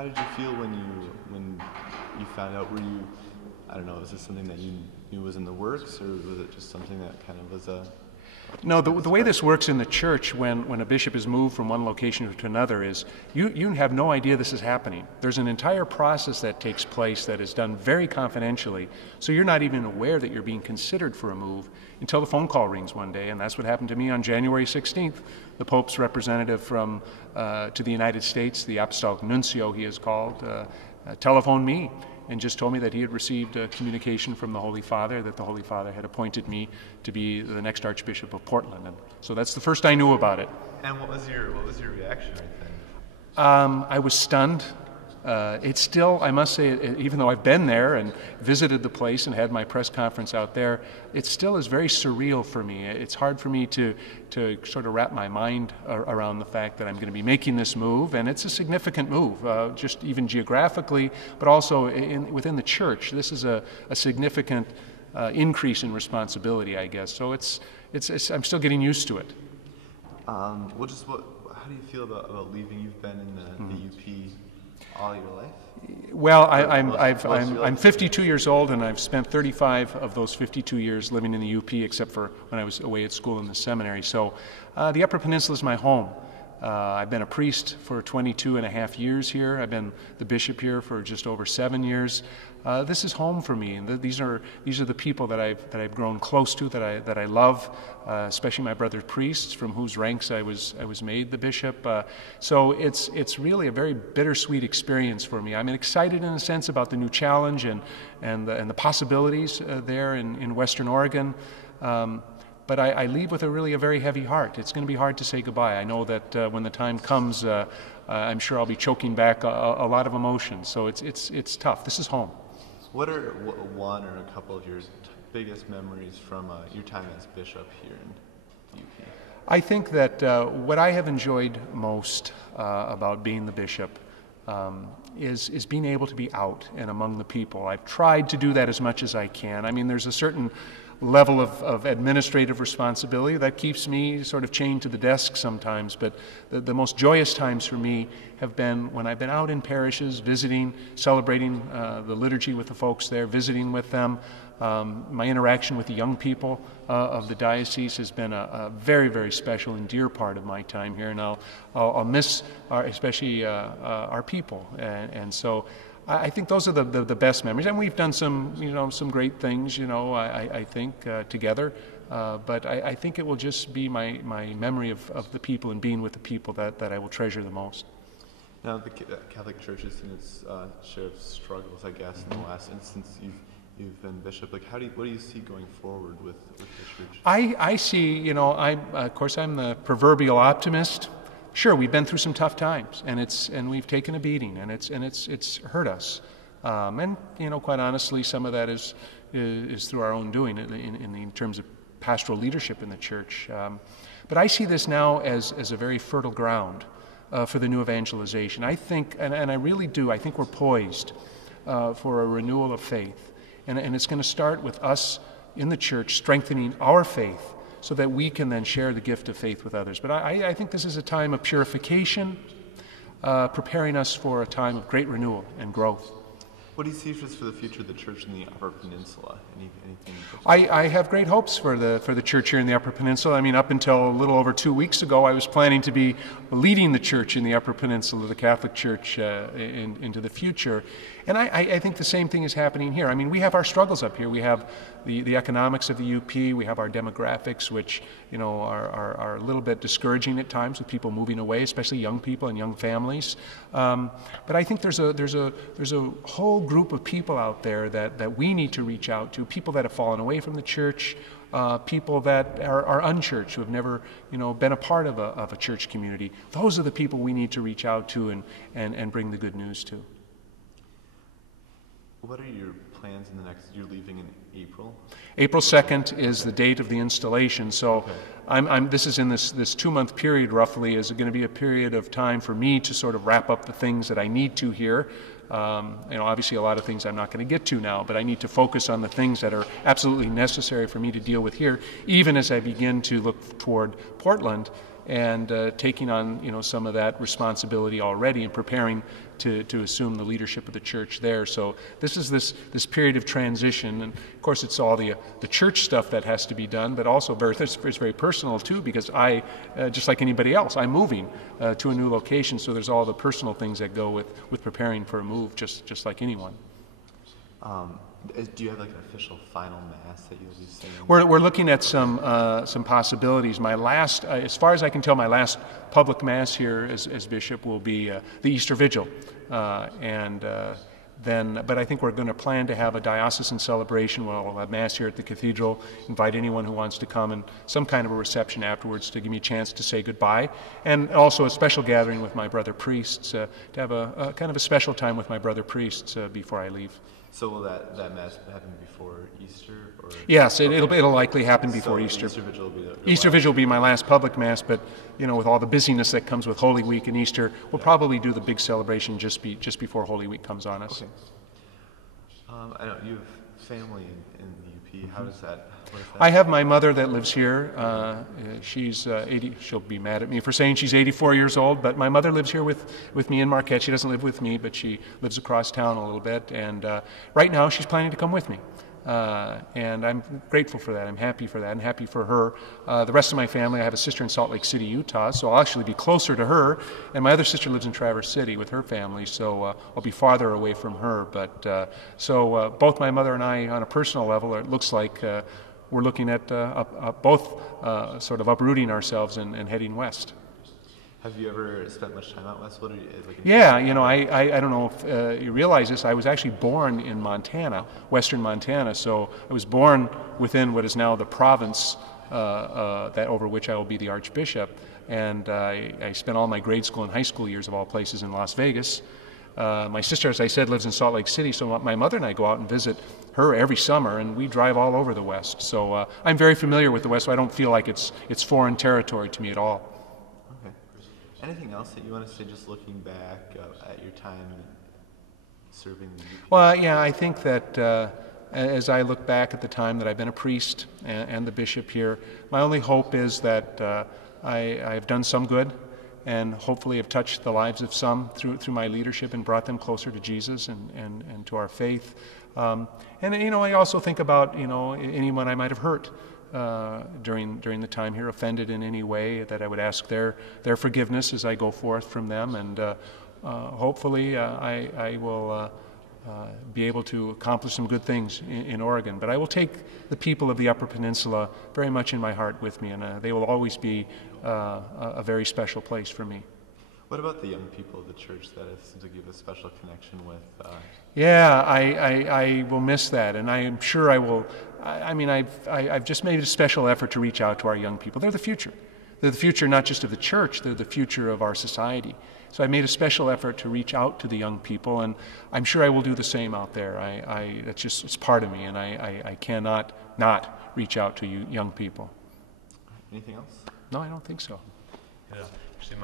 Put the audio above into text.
how did you feel when you found out? Were you, I don't know, is this something that you knew was in the works, or was it just something that kind of was a... No, the way this works in the church when a bishop is moved from one location to another is you have no idea this is happening. There's an entire process that takes place that is done very confidentially, so you're not even aware that you're being considered for a move until the phone call rings one day, and that's what happened to me on January 16th. The Pope's representative from to the United States, the Apostolic Nuncio he is called, telephoned me and just told me that he had received a communication from the Holy Father, that the Holy Father had appointed me to be the next Archbishop of Portland. And so that's the first I knew about it. And what was your reaction right then? I was stunned. It's still, I must say, even though I've been there and visited the place and had my press conference out there, it still is very surreal for me. It's hard for me to sort of wrap my mind around the fact that I'm going to be making this move, and it's a significant move, just even geographically, but also within the church. This is a significant increase in responsibility, I guess. So I'm still getting used to it. How do you feel about leaving? You've been in the UP all your life? Well, I'm 52 years old, and I've spent 35 of those 52 years living in the UP, except for when I was away at school in the seminary. So the Upper Peninsula is my home. I've been a priest for 22 and a half years here. I've been the bishop here for just over 7 years. This is home for me, and these are the people that I've grown close to, that I love, especially my brother priests, from whose ranks I was made the bishop. So it's really a very bittersweet experience for me. I'm excited in a sense about the new challenge and the possibilities there in Western Oregon. But I leave with a very heavy heart. It's going to be hard to say goodbye. I know that when the time comes, I'm sure I'll be choking back a lot of emotions. So it's tough. This is home. What are one or a couple of your biggest memories from your time as bishop here in the UP? I think that what I have enjoyed most about being the bishop is being able to be out and among the people. I've tried to do that as much as I can. I mean, there's a certain level of administrative responsibility that keeps me sort of chained to the desk sometimes, but the most joyous times for me have been when I've been out in parishes, visiting, celebrating the liturgy with the folks there, visiting with them. My interaction with the young people of the diocese has been a very special and dear part of my time here, and I'll miss especially our people, and so I think those are the best memories. And we've done some great things, I think together, but I think it will just be my memory of the people and being with the people that I will treasure the most. Now, the Catholic Church has seen its share of struggles, I guess, in the last instance you've been bishop. Like, what do you see going forward with the church? I see, of course, I'm the proverbial optimist. Sure, we've been through some tough times, and we've taken a beating, and it's hurt us. And quite honestly, some of that is through our own doing in terms of pastoral leadership in the church. But I see this now as a very fertile ground for the new evangelization. I think, and I really do, I think we're poised for a renewal of faith. And it's going to start with us in the church strengthening our faith so that we can then share the gift of faith with others. But I think this is a time of purification, preparing us for a time of great renewal and growth. What do you see for the future of the church in the Upper Peninsula? Anything? I have great hopes for the church here in the Upper Peninsula. I mean, up until a little over 2 weeks ago, I was planning to be leading the church in the Upper Peninsula, the Catholic Church, into the future. And I think the same thing is happening here. I mean, we have our struggles up here. We have the economics of the UP. We have our demographics, which are a little bit discouraging at times, with people moving away, especially young people and young families. But I think there's a whole group of people out there that we need to reach out to. People that have fallen away from the church, people that are unchurched, who have never been a part of a church community. Those are the people we need to reach out to and bring the good news to. What are your plans in the next? You're leaving in April? April 2nd is the date of the installation. So okay. This is in this 2-month period roughly is going to be a period of time for me to sort of wrap up the things that I need to here. Obviously a lot of things I'm not going to get to now, but I need to focus on the things that are absolutely necessary for me to deal with here, even as I begin to look toward Portland and taking on some of that responsibility already and preparing to assume the leadership of the church there. So this is this period of transition, and of course it's all the church stuff that has to be done, but also it's very personal too, because I, just like anybody else, I'm moving to a new location, so there's all the personal things that go with preparing for a move, just like anyone. Do you have like an official final mass that you'll be saying? We're looking at some possibilities. My last, as far as I can tell, my last public mass here as bishop will be the Easter Vigil, but I think we're going to plan to have a diocesan celebration. We'll have mass here at the cathedral, invite anyone who wants to come, and some kind of a reception afterwards to give me a chance to say goodbye, and also a special gathering with my brother priests, to have a kind of a special time with my brother priests before I leave. So will that mass happen before Easter? Or? Yes, it'll likely happen before Easter. Easter Vigil will be Easter Vigil will be my last public mass, but with all the busyness that comes with Holy Week and Easter, we'll probably do the big celebration just before Holy Week comes on us. Okay. I know you have family in the UP. How does that? I have my mother that lives here. She's 80. She'll be mad at me for saying she's 84 years old, but my mother lives here with me in Marquette. She doesn't live with me, but she lives across town a little bit. And right now she's planning to come with me. And I'm grateful for that. I'm happy for that and happy for her. The rest of my family, I have a sister in Salt Lake City, Utah, so I'll actually be closer to her. And my other sister lives in Traverse City with her family, so I'll be farther away from her. But so both my mother and I, on a personal level, it looks like we're looking at both sort of uprooting ourselves and heading west. Have you ever spent much time out west? What are you, yeah, I don't know if you realize this. I was actually born in Montana, western Montana. So I was born within what is now the province that over which I will be the archbishop. And I spent all my grade school and high school years, of all places, in Las Vegas. My sister, as I said, lives in Salt Lake City, so my mother and I go out and visit her every summer, and we drive all over the West. So I'm very familiar with the West, so I don't feel like it's foreign territory to me at all. Okay. Anything else that you want to say, just looking back at your time serving the UP? Well, yeah, I think that as I look back at the time that I've been a priest and the bishop here, my only hope is that I've done some good, and hopefully have touched the lives of some through my leadership and brought them closer to Jesus and to our faith. And I also think about anyone I might have hurt during the time here, offended in any way, that I would ask their forgiveness as I go forth from them, and hopefully I will be able to accomplish some good things in Oregon. But I will take the people of the Upper Peninsula very much in my heart with me, and they will always be a very special place for me. What about the young people of the church that it seems like you have a special connection with? Yeah, I will miss that, and I am sure I will. I've just made a special effort to reach out to our young people. They're the future. They're the future not just of the church, they're the future of our society. So I made a special effort to reach out to the young people, and I'm sure I will do the same out there. It's part of me, and I cannot not reach out to you young people. Anything else? No, I don't think so. Yeah. Actually,